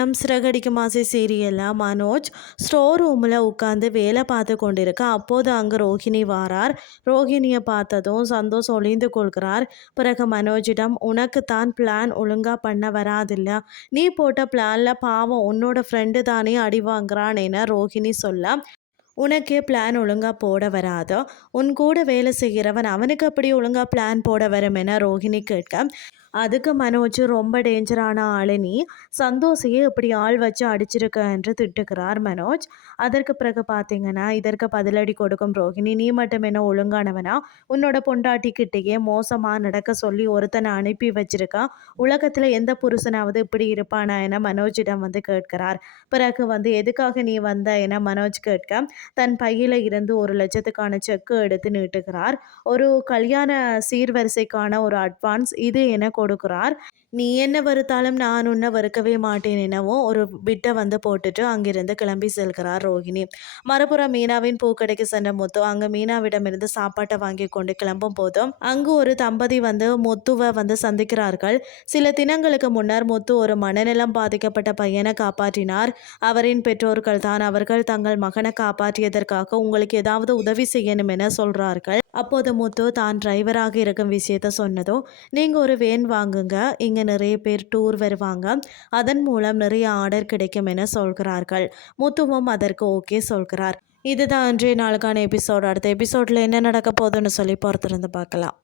தினம் சிறகடிக்கும் ஆசை சீரியலில் மனோஜ் ஸ்டோர் ரூமில் உட்காந்து வேலை பார்த்து கொண்டிருக்க அப்போது அங்கே ரோஹிணி வாரார். ரோஹிணியை பார்த்ததும் சந்தோஷ் ஒளிந்து கொள்கிறார். பிறகு மனோஜிடம் உனக்கு தான் பிளான் ஒழுங்காக பண்ண வராதில்ல, நீ போட்ட பிளானில் பாவம் உன்னோட ஃப்ரெண்டு தானே அடி வாங்குறான் என ரோஹிணி சொல்ல, உனக்கே பிளான் ஒழுங்காக போட வராதோ, உன் கூட வேலை செய்கிறவன் அவனுக்கு அப்படி ஒழுங்காக பிளான் போட வரும் என ரோஹிணி கேட்க, அதுக்கு மனோஜ் ரொம்ப டேஞ்சரான ஆளு நீ, சந்தோஷையே இப்படி ஆள் வச்சு அடிச்சிருக்க என்று திட்டுக்கிறார் மனோஜ். அதற்கு பிறகு பார்த்தீங்கன்னா இதற்கு பதிலடி கொடுக்கும் ரோஹிணி, நீ மட்டும் என்ன ஒழுங்கானவனா, உன்னோட பொண்டாட்டிக்கிட்டேயே மோசமாக நடக்க சொல்லி ஒருத்தனை அனுப்பி வச்சிருக்கா, உலகத்தில் எந்த புருஷனாவது இப்படி இருப்பானா என மனோஜிடம் கேட்கிறார். பிறகு எதுக்காக நீ வந்த என மனோஜ் கேட்க, தன் பையில இருந்து 1,00,000க்கான செக்கு எடுத்து நீட்டுகிறார். ஒரு கல்யாண சீர்வரிசைக்கான ஒரு அட்வான்ஸ் இது என கொடுக்கிறார். நீ என்ன வருத்தாலும் நான் உன்னை வெறுக்கவே மாட்டேன் எனவும் ஒரு பிட்டை போட்டுட்டு அங்கிருந்து கிளம்பி செல்கிறார் ரோஹிணி. மறுபுறம் மீனாவின் பூக்கடைக்கு சென்ற முத்து அங்கு மீனாவிடமிருந்து சாப்பாட்டை வாங்கி கொண்டு கிளம்பும் போதும் அங்கு ஒரு தம்பதி முத்துவை சந்திக்கிறார்கள். சில தினங்களுக்கு முன்னர் முத்து ஒரு மனநலம் பாதிக்கப்பட்ட பையனை காப்பாற்றினார். அவரின் பெற்றோர்கள் தான் அவர்கள் தங்கள் மகனை காப்பாற்றியதற்காக உங்களுக்கு ஏதாவது உதவி செய்யணும் என சொல்றார்கள். அப்போது முத்து தான் டிரைவராக இருக்கும் விஷயத்த சொன்னதோ, நீங்கள் ஒரு வேன் வாங்குங்க, இங்கே நிறைய பேர் டூர் வருவாங்க, அதன் மூலம் நிறைய ஆர்டர் கிடைக்கும் என சொல்கிறார்கள். முத்துவும் அதற்கு ஓகே சொல்கிறார். இதுதான் அன்றைய நாளுக்கான எபிசோட். அடுத்த எபிசோடில் என்ன நடக்க போகுதுன்னு சொல்லி பொறுத்திருந்து பார்க்கலாம்.